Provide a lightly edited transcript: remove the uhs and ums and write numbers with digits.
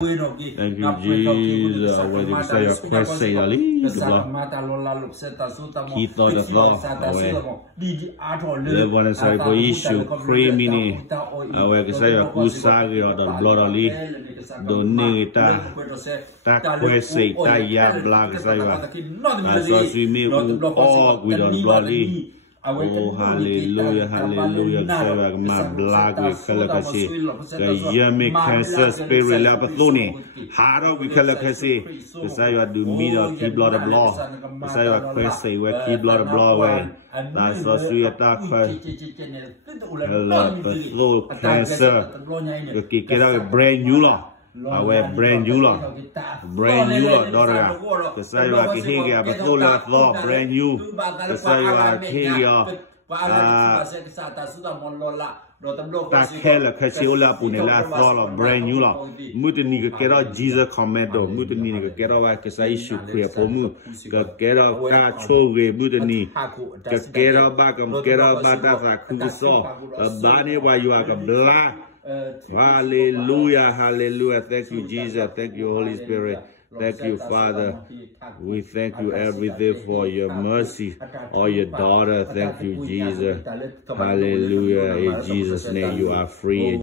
Thank you, Jesus. Away the say of Christ say ali. Kita dah away. Live one say for issue crimini. Away the say of kusagi or the blood ali. Doni ta Christ say ta ya black say wa. As we me all with the blood ali. Oh, hallelujah, hallelujah. My black we kalakasi. The yummy cancer spirit lapathoni. Harder we kalakasi. The say you do meet or keep blood of law. The say you Christ say we keep blood of law away. That's what we attack her. Hello, cancer. You get out a brand new law. I wear brand new law. Brand new law, daughter. The say you are here, but no law, brand new. The say you are here. Ta kela kasiola punela thought brand new law. Mutini get out Jesus commando. Mutini get out a issue clear for mu. Get out car choge mutini. Get out back and get out back that kuso. A body while you are a black. Hallelujah, hallelujah. Thank you, Jesus. Thank you, Holy Spirit. Thank you, Father. We thank you every day for your mercy or your daughter. Thank you, Jesus. Hallelujah. In Jesus' name, you are free.